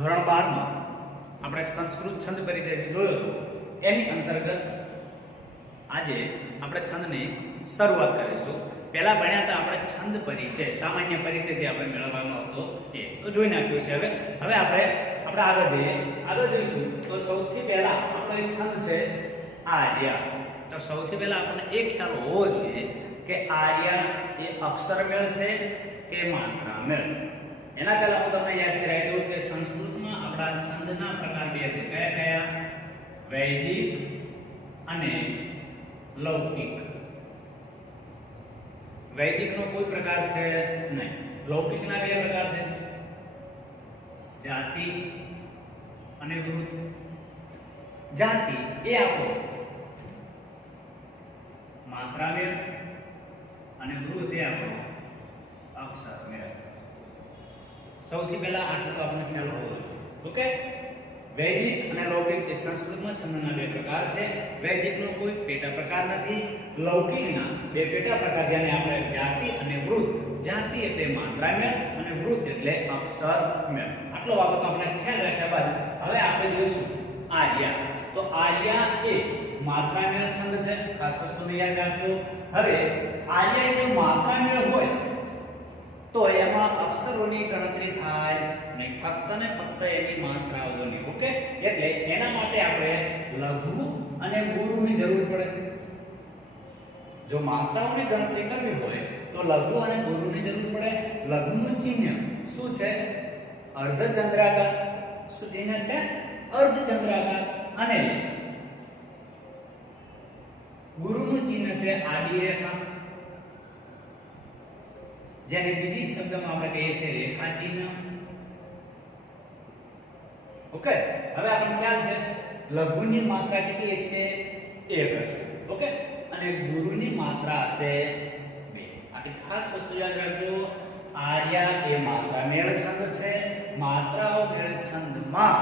ધોરણ 12 માં આપણે સંસ્કૃત છંદ પરિચય જોયો હતો એની અંતર્ગત આજે આપણે છંદની શરૂઆત કરીશું। પહેલા ભણ્યા હતા આપણે છંદ પરિચય, સામાન્ય પરિચયથી આપણે મેળવવાનો હતો એ તો જોઈ નાખ્યું છે। હવે આપણે આગળ જઈએ, આગળ જોઈશું તો સૌથી પહેલા આપણો એક છંદ છે આર્ય। તો સૌથી પહેલા આપણને એક ખ્યાલ હોવો જોઈએ કે આર્ય એ અક્ષર મેળ છે કે માત્રા મેળ। એના પહેલા હું તમને યાદ કરાવી દઉં કે સંસ્કૃતમાં આપણા છંદના પ્રકાર બે છે, કયા કયા? વૈદિક અને લૌકિક। વૈદિકનો કોઈ પ્રકાર છે નહીં, લૌકિકના બે પ્રકાર છે, જાતિ અને વૃત્ત। જાતિ એ આપણો માત્રા મેળ અને વૃત્ત એ આપણો અક્ષર મેળ। સૌથી પહેલા આટલું તો આપણને ખ્યાલ હોવો જોઈએ, ઓકે? વૈદિક અને લૌકિક એ સંસ્કૃતમાં છંદના બે પ્રકાર છે। વૈદિકનો કોઈ પેટા પ્રકાર નથી, લૌકિકના બે પેટા પ્રકાર જેને આપણે જાતિ અને વૃત્ત। જાતિ એટલે માત્રા મેળ અને વૃત્ત એટલે અક્ષર મેળ। આટલો બાબત આપણે ખ્યાલ રાખ્યા બાદ હવે આપણે જોઈશું આર્ય। તો આર્ય એ માત્રા મેળ છંદ છે, ખાસ વસ્તુને યાદ રાખજો। હવે આર્ય જો માત્રા મેળ હોય તો એમાં અક્ષરોની ગણતરી થાય નહીં, ફક્ત ને ફક્ત એની માત્રાઓની, ઓકે? એટલે એના માટે આપણે લઘુ અને ગુરુની જરૂર પડે। જો માત્રાઓની ગણતરી કરવી હોય તો લઘુ અને ગુરુની જરૂર પડે। લઘુનું ચિહ્ન શું છે? અર્ધચંદ્રાકાર। શું ચિહ્ન છે? અર્ધચંદ્રાકાર। અને ગુરુનું ચિહ્ન છે આડી રેખા, જેને બીજી શબ્દમાં આપણે કહીએ છીએ રેખા ચિહ્ન, ઓકે? હવે આપણને ખ્યાલ છે લઘુની માત્રા કેટલી હશે? 1 હશે, ઓકે? અને ગુરુની માત્રા હશે 2। આટલી ખાસ વસ્તુ યાદ રાખજો। આર્ય એ માત્રા મેળ છંદ છે। માત્રાઓ મેળ છંદમાં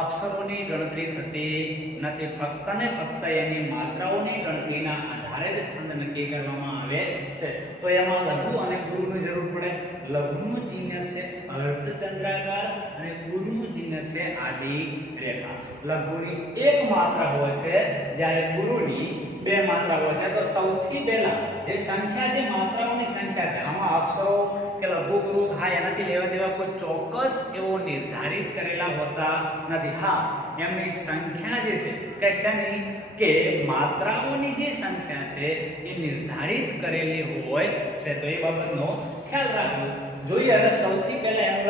અક્ષરોની ગણતરી થતી નથી, ફક્ત ને ફક્ત એની માત્રાઓની ગણતરીના આધારે જ છંદ નક્કી કરવામાં આવે છે। તો એમાં લઘુ અને ગુરુની જરૂર પડે। લઘુનું ચિહ્ન છે અર્ધચંદ્રાકાર અને ગુરુનું ચિહ્ન છે આડી રેખા। લઘુની એક માત્રા હોય છે જ્યારે ગુરુની 2 માત્રા હોય છે। તો સૌથી પહેલા જે સંખ્યા, જે માત્રાઓની સંખ્યા છે, આમાં અક્ષરો કે લઘુ ગુરુ હા એનાથી લેવા દેવા કોઈ ચોક્કસ એવો નિર્ધારિત કરેલા હોતા નથી। હા, એમની સંખ્યા જે છે કે શેની કે માત્રાઓની જે સંખ્યા છે એ નિર્ધારિત કરેલી હોય છે। તો એ બાબતનો ખ્યાલ રાખજો। જોઈએ હવે સૌથી પહેલા એનું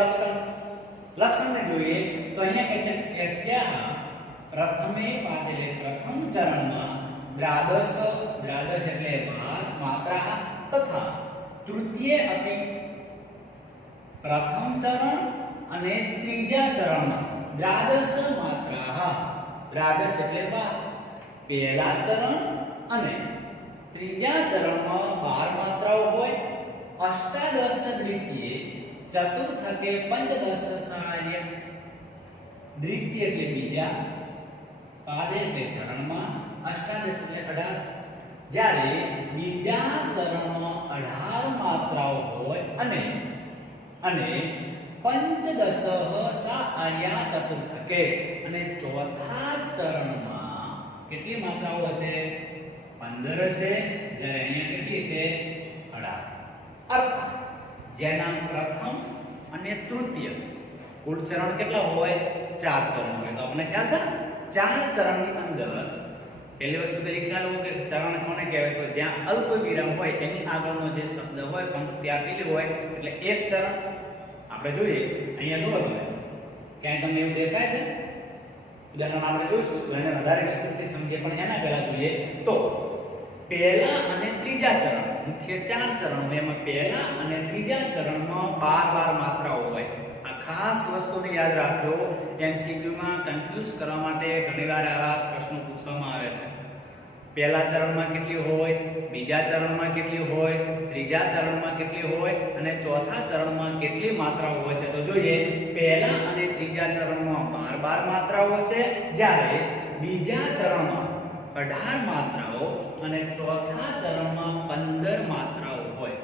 લક્ષણને જોઈએ તો અહીંયા કહે છે એસ્યા પ્રથમે પાદે, પ્રથમ ચરણમાં દ્રાદશ એટલે માત્રા તથા તૃતીય અપી, પ્રથમ ચરણ અને ત્રીજા ચરણમાં દ્રાદશ માત્રા। દ્રાદશ એટલે 12, પહેલા ચરણ અને ત્રીજા ચરણમાં 12 માત્રાઓ હોય। અષ્ટાદશ દ્વિતીય, ચતુર્થકે પંચદશ સાર્ય। દ્વિતીય એટલે બીજા, પાદે એટલે ચરણમાં, અષ્ટાદશ એટલે 18। જ્યારે બીજા ચરણમાં 18 માત્રાઓ હોય અને પંચદશ સાર્યા ચતુર્થકે, અને ચોથા ચરણમાં કેટલી માત્રાઓ હશે? 15 હશે। જ્યારે અહીંયા કેટલી છે? 18। અર્થાત જેના પ્રથમ અને તૃતીય કુલ ચરણ કેટલા હોય? 4 ચરણ હોય। તો આપણને ખ્યાલ છે 4 ચરણની અંદર પહેલી વસ્તુ તરીકે ખ્યાલ હોવો કે ચરણ કોને કહેવાય? તો જ્યાં અલ્પ વિરામ હોય એની આગળનો જે શબ્દ હોય પંક્તિ આપેલી હોય એટલે એક ચરણ। આપણે જોઈએ અહીંયા જુઓ તમે ક્યાંય તમને એવું દેખાય છે? ઉદાહરણ આપણે જોઈશું તો એને વધારે વિસ્તૃતથી સમજીએ, પણ એના પહેલા જોઈએ તો પહેલા અને ત્રીજા ચરણ, મુખ્ય 4 ચરણ હોય, એમાં પહેલા અને ત્રીજા ચરણમાં 12 માત્રાઓ હોય। આ ખાસ વસ્તુને યાદ રાખજો। એમસીક્યુમાં કન્ફ્યુઝ કરવા માટે ઘણીવાર આવા પ્રશ્નો પૂછવામાં આવે છે। પહેલા ચરણમાં કેટલી હોય, બીજા ચરણમાં કેટલી હોય, ત્રીજા ચરણમાં કેટલી હોય અને ચોથા ચરણમાં કેટલી માત્રાઓ હોય છે? તો જોઈએ પહેલા અને ત્રીજા ચરણમાં 12 માત્રાઓ હશે, જ્યારે બીજા ચરણમાં 18 માત્રાઓ અને ચોથા ચરણમાં 15 માત્રાઓ હોય।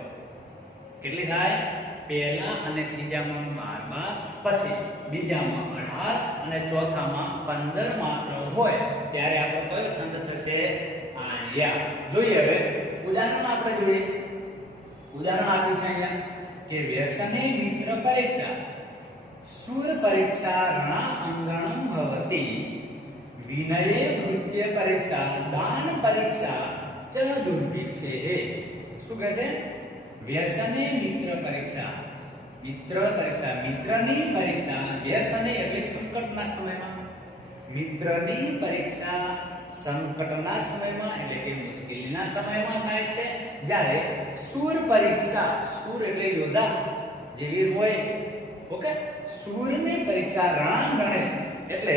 કેટલી થાય? પહેલા અને ત્રીજામાં 12, પછી બીજામાં 18 અને ચોથામાં 15 માત્રાઓ હોય ત્યારે આપણો કયો છંદ થશે આર્યા. જોઈએ હવે ઉદાહરણ આપણે જોઈએ. ઉદાહરણ આપ્યું છે અહીંયા કે વ્યસને મિત્ર પરીક્ષા સુર પરીક્ષા રણા અંગણમ ભવતી વિનયે ભૃત્ય પરીક્ષા દાન પરીક્ષા ચ દુર્ભિક્ષે. શું કહે છે? વ્યસને મિત્ર પરીક્ષા, મિત્ર પરીક્ષા, મિત્રની પરીક્ષા. વ્યસને એટલે સંકટના સમયમાં, મિત્રની પરીક્ષા સંકટના સમયમાં એટલે કે મુશ્કેલીના સમયમાં થાય છે. જ્યારે સુર પરીક્ષા, સુર એટલે યોદ્ધા જે વીર હોય, ઓકે, સુરની પરીક્ષા રણાંગણે એટલે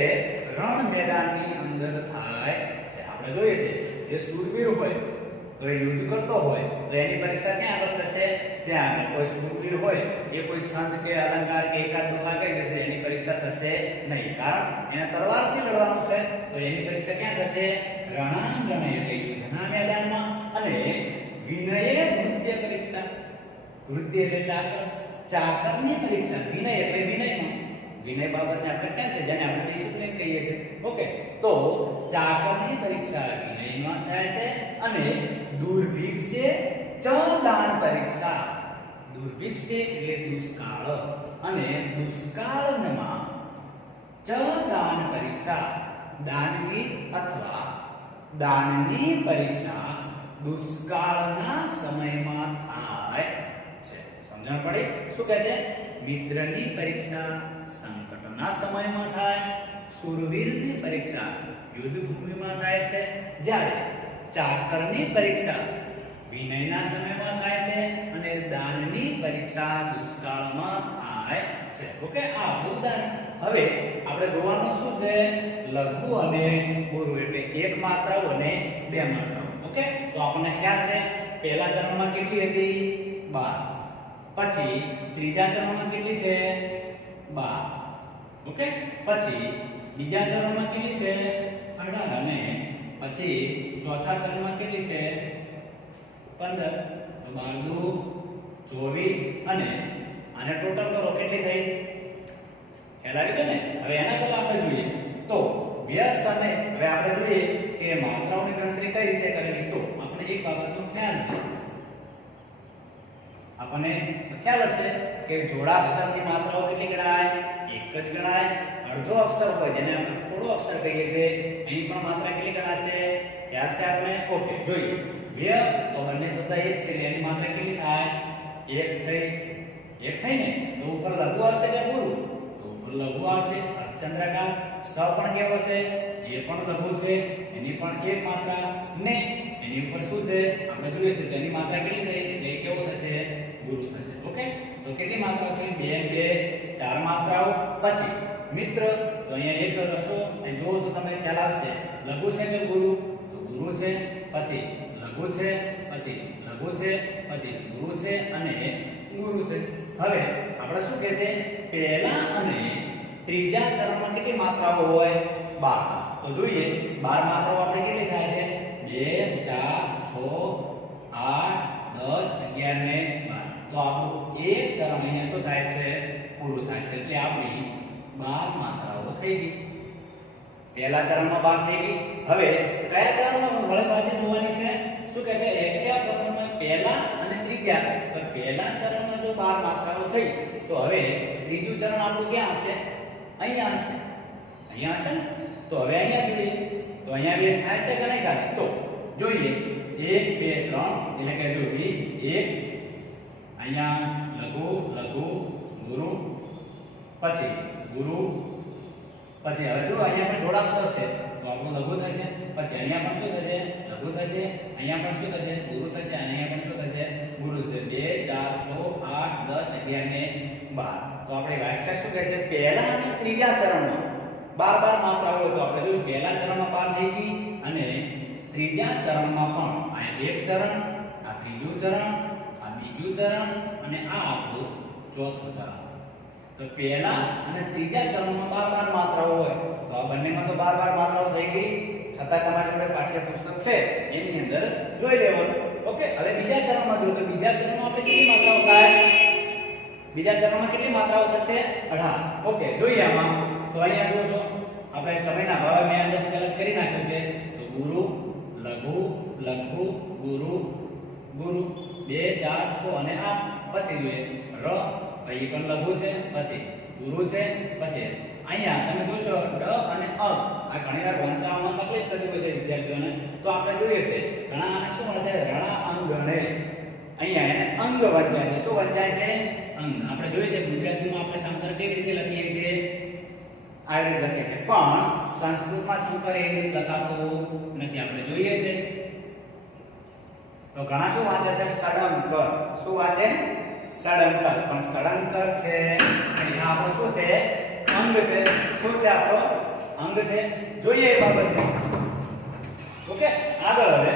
રણ મેદાનની અંદર થાય છે. આપણે જોઈએ છે જે શૂરવીર હોય તો એ યુદ્ધ કરતો હોય તો એની પરીક્ષા ક્યાં આગળ થશે? ત્યાં આગળ. કોઈ શૂરવીર હોય એ કોઈ છંદ કે અલંકાર કે એકાદ દોહા કહી દેશે, એની પરીક્ષા થશે નહીં, કારણ એને તલવારથી લડવાનું છે. તો એની પરીક્ષા ક્યાં થશે? રણાંગણે એટલે યુદ્ધના મેદાનમાં. અને વિનયે ભૃત્ય પરીક્ષા, ભૃત્ય એટલે ચાકર, ચાકરની પરીક્ષા. વિનય એટલે વિનયમાં, વિનય બાબતને આપણે ક્યાં છે જેને આપણે ડિસિપ્લિન કહીએ છીએ, ઓકે. તો ચાકરની પરીક્ષા વિનયમાં થાય છે. અને દુર્ભિક્ષે ચ દાન પરીક્ષા, દુર્ભિક્ષે એટલે દુષ્કાળ, અને દુષ્કાળમાં ચ દાન પરીક્ષા, દાનવી અથવા દાનની પરીક્ષા દુષ્કાળના સમયમાં થાય છે. સમજણ પડી? શું કહે છે? મિત્રની પરીક્ષા સંકટના સમયમાં થાય, શૂરવીરની પરીક્ષા યુદ્ધ ભૂમિમાં થાય છે, જ્યારે ચાકરની પરીક્ષા વિનયના સમયમાં થાય છે, અને દાનની પરીક્ષા દુષ્કાળમાં થાય છે. ઓકે, આ આપણું ઉદાહરણ. હવે આપણે જોવાનું શું છે? લઘુ અને ગુરુ એટલે એક માત્રાઓ અને બે માત્રાઓ. ઓકે, તો આપણને ખ્યાલ છે પહેલા ચરણમાં કેટલી હતી? 12. પછી ત્રીજા ચરણમાં કેટલી છે? 12. ઓકે, પછી બીજા ચરણમાં કેટલી છે? 18. અને પછી ચોથા ચરણમાં કેટલી છે? 15. તો 12 24 અને આને ટોટલ કરો કેટલી થઈ? ખ્યાલ આવી ગયો ને? હવે એના પહેલા આપણે જોઈએ તો વ્યસ અને હવે આપણે જોઈએ કે માત્રાઓની ગણતરી કઈ રીતે કરવી. તો આપણે એક બાબતનો ખ્યાલ છે, આપણને ખ્યાલ હશે કે જોડાક્ષરની માત્રાઓ કેટલી ગણાય? એક જ ગણાય. અડધો અક્ષર હોય જેને આપણે થોડો અક્ષર કહીએ છીએ, અહીં પણ માત્રા કેટલી ગણાશે? ખ્યાલ છે આપણે? ઓકે, જોઈએ. વ્ય તો બંને શબ્દ એક છે એટલે એની માત્રા કેટલી થાય? એક થઈ. એક થઈ ને તો ઉપર લઘુ આવશે કે ગુરુ? તો ઉપર લઘુ આવશે. અર્ધચંદ્રાકાર. સ પણ કેવો છે? એ પણ લઘુ છે, એની પણ એક માત્રા. ને એની ઉપર શું છે? આપણે જોઈએ છે તેની માત્રા કેટલી થઈ એટલે એ કેવો થશે? ગુરુ થશે. ઓકે, તો કેટલી માત્રાઓ થઈ? 2 2 4 માત્રાઓ. પછી મિત્ર તો અહીંયા એક રસો એ જોવો તો તમને ખ્યાલ આવશે લઘુ છે કે ગુરુ? તો ગુરુ છે. પછી લઘુ છે, પછી લઘુ છે, પછી ગુરુ છે અને ગુરુ છે. હવે આપણે શું કહે છે? પહેલા અને ત્રીજા ચરણમાં કેટલી માત્રાઓ હોય? 12. તો જોઈએ 12 માત્રાઓ આપણે કેટલી થાય છે? 2 4 6 8 10 11 ને 12. તો આપણું એક ચરણ અહીંયા શું થાય છે? પૂરું થાય છે. એટલે આપણી 12 માત્રાઓ થઈ ગઈ. પહેલા ચરણમાં 12 થઈ ગઈ. હવે કયા ચરણમાં વળે પાછી જોવાની છે? શું કહે છે? એશિયા પ્રથમમાં પહેલા અને ત્રીજા. તો પહેલા ચરણમાં જો 12 માત્રાઓ થઈ તો હવે ત્રીજું ચરણ આપણું ક્યાં હશે? અહીંયા હશે. અહીંયા હશે ને? તો હવે અહીંયા જોઈએ તો અહીંયા બે થાય છે કે નહીં થાય? તો જોઈએ 1 2 3 એટલે કે જો 1 અહીંયા લઘુ લઘુ ગુરુ, પછી ગુરુ, પછી હવે જો અહીંયા પણ જોડાક્ષર છે તો આપણું લઘુ થશે. પછી અહીંયા પણ શું થશે? લઘુ થશે. અહીંયા પણ શું થશે? ગુરુ થશે. અને અહીંયા પણ શું થશે? ગુરુ થશે. 2 4 6 8 10 11 ને 12. તો આપણે વ્યાખ્યા શું કહે છે? પહેલા અને ત્રીજા ચરણમાં 12 માત્રાઓ હોય તો આપણે જોયું પહેલા ચરણમાં 12 થઈ ગઈ અને ત્રીજા ચરણમાં પણ આ એક ચરણ, આ ત્રીજું ચરણ, આ બીજું ચરણ અને આ આપણું ચોથું ચરણ. તો પહેલા અને ત્રીજા ચરણમાં 12 માત્રાઓ હોય તો આ બંનેમાં તો 12 માત્રાઓ થઈ ગઈ. છતાં તમારી જોડે પાઠ્યપુસ્તક છે એની અંદર જોઈ લેવાનું. ઓકે, હવે બીજા ચરણમાં જો તો બીજા ચરણમાં આપણે કેટલી માત્રાઓ થાય? બીજા ચરણમાં કેટલી માત્રાઓ થશે? 18. ઓકે, જોઈએ આમાં તો તો અહીંયા જોશો આપણે સમયના ભાવે મેં અંદરથી કલર કરી નાખ્યું છે તો ગુરુ લઘુ લઘુ ગુરુ ગુરુ 2 4 6 અને 8 પછી જોઈએ ર અહીં પણ લઘુ છે પછી ગુરુ છે પછી અહીંયા તમે જોશો ડ અને અ આ ઘણીવાર વંચાવવામાં તકલીફ થતી હોય છે વિદ્યાર્થીઓને તો આપણે જોઈએ છે ઘણા આને શું મળે છે રણા અંગણે અહીંયા એને અંગ વંચાય છે શું વંચાય છે અંગ આપણે જોઈએ છે ગુજરાતીમાં આપણે શંકર કેવી રીતે લખીએ છીએ આ રીતે લખીએ છીએ પણ સંસ્કૃતમાં શંકર એવી રીતે લખાતું નથી આપણે જોઈએ છે તો ઘણા શું વાંચે છે સડંકર શું વાંચે સડંકર પણ સડંકર છે અહીંયા આપણો શું છે અંગ છે શું છે આપણો અંગ છે જોઈએ એ બાબતને ઓકે આગળ હવે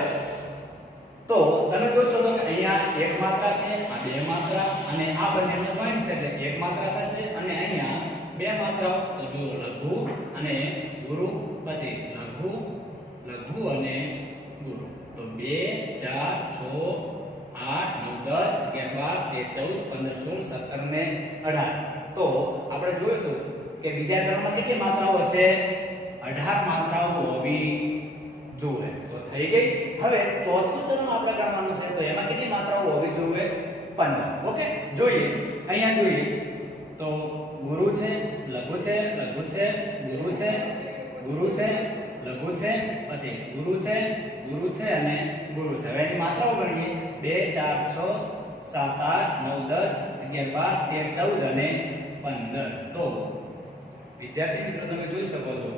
તો તમે જોશો તો કે અહીંયા એક માત્રા છે આ બે માત્રા અને આ બંનેનો જોઈન્ટ છે એટલે એક માત્રા થશે અને અહીંયા બે માત્રાઓ તો જો લઘુ અને ગુરુ પછી લઘુ લઘુ અને ગુરુ તો 2 4 6 8 9 10 11 12 13 14 15 16 17 ને 18 તો આપણે જોયું તો કે બીજા ચરણમાં કેટલી માત્રાઓ હશે 18 માત્રાઓ હોવી જોઈએ તો થઈ ગઈ હવે ચોથું ચરણ આપણે ગણવાનું છે તો એમાં કેટલી માત્રાઓ હોવી જોઈએ 15 ઓકે જોઈએ અહીંયા જોઈએ તો ગુરુ છે લઘુ છે લઘુ છે ગુરુ છે ગુરુ છે લઘુ છે પછી ગુરુ છે અને ગુરુ છે હવે એની માત્રાઓ ગણીએ 2 4 6 7 8 9 10 11 12 13 14 અને 15 તો વિદ્યાર્થી મિત્રો તમે જોઈ શકો છો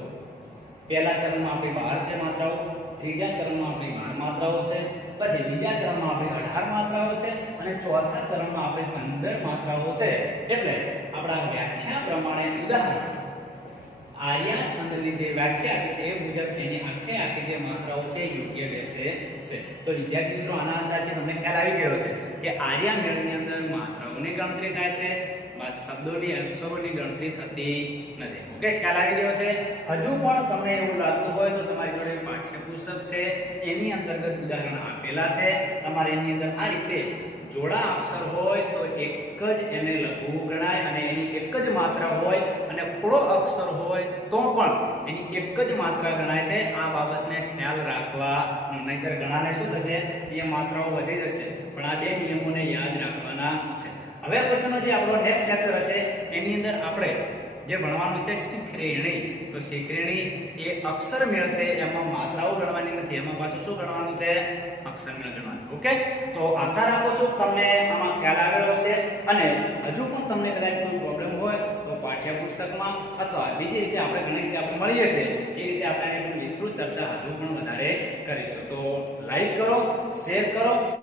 પહેલા ચરણમાં આપણી 12 છે માત્રાઓ ત્રીજા ચરણમાં આપણી 12 માત્રાઓ છે પછી બીજા ચરણમાં આપણી 18 માત્રાઓ છે અને ચોથા ચરણમાં આપણી 15 માત્રાઓ છે એટલે આપણા વ્યાખ્યા પ્રમાણે ઉદાહરણ આર્યા છંદની જે વ્યાખ્યા આપી છે એ મુજબ એની આખી જે માત્રાઓ છે યોગ્ય બેસે છે તો વિદ્યાર્થી મિત્રો આના અંદાજે તમને ખ્યાલ આવી ગયો છે કે આર્યા મેળની અંદર માત્રાઓની ગણતરી થાય છે બાદ શબ્દોની અક્ષરોની ગણતરી થતી નથી ઓકે ખ્યાલ આવી ગયો છે હજુ પણ તમને એવું લાગતું હોય તો તમારી જોડે પાઠ્યપુસ્તક છે એની અંતર્ગત ઉદાહરણ આપેલા છે તમારે એની અંદર આ રીતે જોડા અક્ષર હોય તો એક જ એને લઘુ ગણાય અને એની એક જ માત્રા હોય અને થોડો અક્ષર હોય તો પણ એની એક જ માત્રા ગણાય છે આ બાબતને ખ્યાલ રાખવા નહીંતર ઘણાને શું થશે એ માત્રાઓ વધી જશે પણ આ બે નિયમોને યાદ રાખવાના છે હવે પછીનો જે આપણો નેક્સ્ટ લેક્ચર હશે એની અંદર આપણે જે ભણવાનું છે શીખરેણી તો શીખરેણી એ અક્ષર મેળ છે એમાં માત્રાઓ ગણવાની નથી એમાં પાછું શું ગણવાનું છે અક્ષર મેળ ગણવાનું ઓકે તો આશા રાખું છું તમને આમાં ખ્યાલ આવ્યો હશે અને હજુ પણ તમને કદાચ કોઈ પ્રોબ્લેમ હોય તો પાઠ્યપુસ્તકમાં અથવા બીજી રીતે આપણે ઘણી રીતે આપણે મળીએ છીએ એ રીતે આપણે એની વિસ્તૃત ચર્ચા હજુ પણ વધારે કરીશું તો લાઈક કરો શેર કરો